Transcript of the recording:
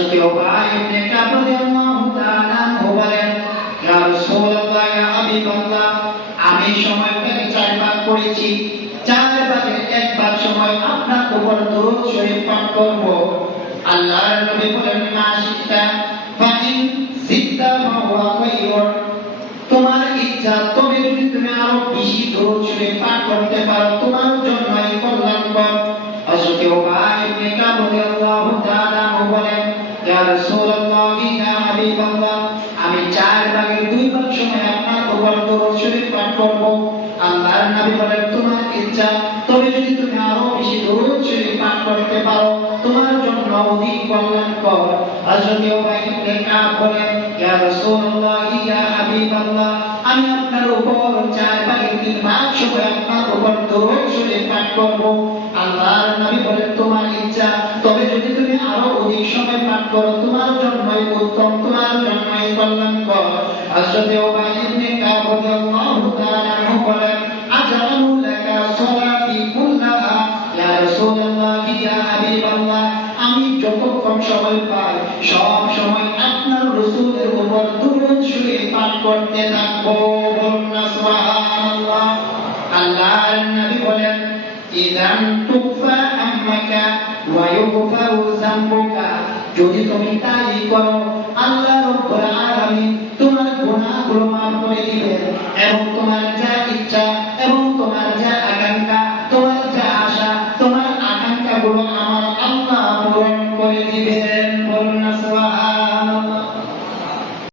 হযরত উবাই ইবনে কাব রাদিয়াল্লাহু তাআলা আনহু বলেন, ইয়া রাসূলুল্লাহ, ইয়া হাবিবাল্লাহ, আমি সময়টাকে 4 ভাগ করেছি। 4 ভাগের 1 ভাগ সময় আপনার উপর দরুদ শরীফ পাঠ করব। আল্লাহর নবী বলেন, মা শিতা ফাইন জিদ্দা ফাহুয়া খায়রুন, তোমার ইচ্ছা, তবে যদি তুমি আরো বেশি দরুদ শরীফ পাঠ করতে পারো তোমার জন্যই কল্যাণকর। হযরত উবাই ইবনে কাব রাদিয়াল্লাহু তাআলা আনহু বলেন, ইয়া রাসূলুল্লাহ, ইয়া হাবিবাল্লাহ, আমি 4 ভাগের 2 ভাগ সময় আপনার উপর দরুদ শরীফ পাঠ করব। আল্লাহর নবী বলেন, তোমার ইচ্ছা, তবে যদি তুমি আরো বেশি দরুদ শরীফ পাঠ করতে পারো তোমার জন্য অধিক কল্যাণকর। হযরত উবাই ইবনে কাব বলেন, ইয়া রাসূলুল্লাহ, ইয়া হাবিবাল্লাহ, আমি আপনার উপর 4 ভাগের 3 ভাগ সময় আপনার উপর দরুদ শরীফ পাঠ করব। আল্লাহর নবী বলেন, তোমার ইচ্ছা, তবে যদি তুমি আরো অধিক সময় পাঠ করো তোমার জন্যই উত্তম, তোমার জন্যই কল্যাণকর। হযরত উবাই ইবনে কাব রাদিয়াল্লাহু তাআলা আনহু বলেন, আজআলু লাকা সালাতি কুল্লাহা, ইয়া রাসূলুল্লাহ, ইয়া হাবিবাল্লাহ, আমি যতক্ষণ সময় পাই সব সময় আপনার রাসূলের উপর দরুদ শরীফ পাঠ করতে থাকবো। বলুন না সুবহানাল্লাহ। আল্লাহর নবী বলেন, ইদান তুফা আম্মাকা ওয়া ইউগফারু যামবুকা, যদি তুমি তাই করো আল্লাহ রাব্বুল আলামিন তোমার গুনাহগুলো মাফ করে দিবেন এবং তোমার যা ইচ্ছা এবং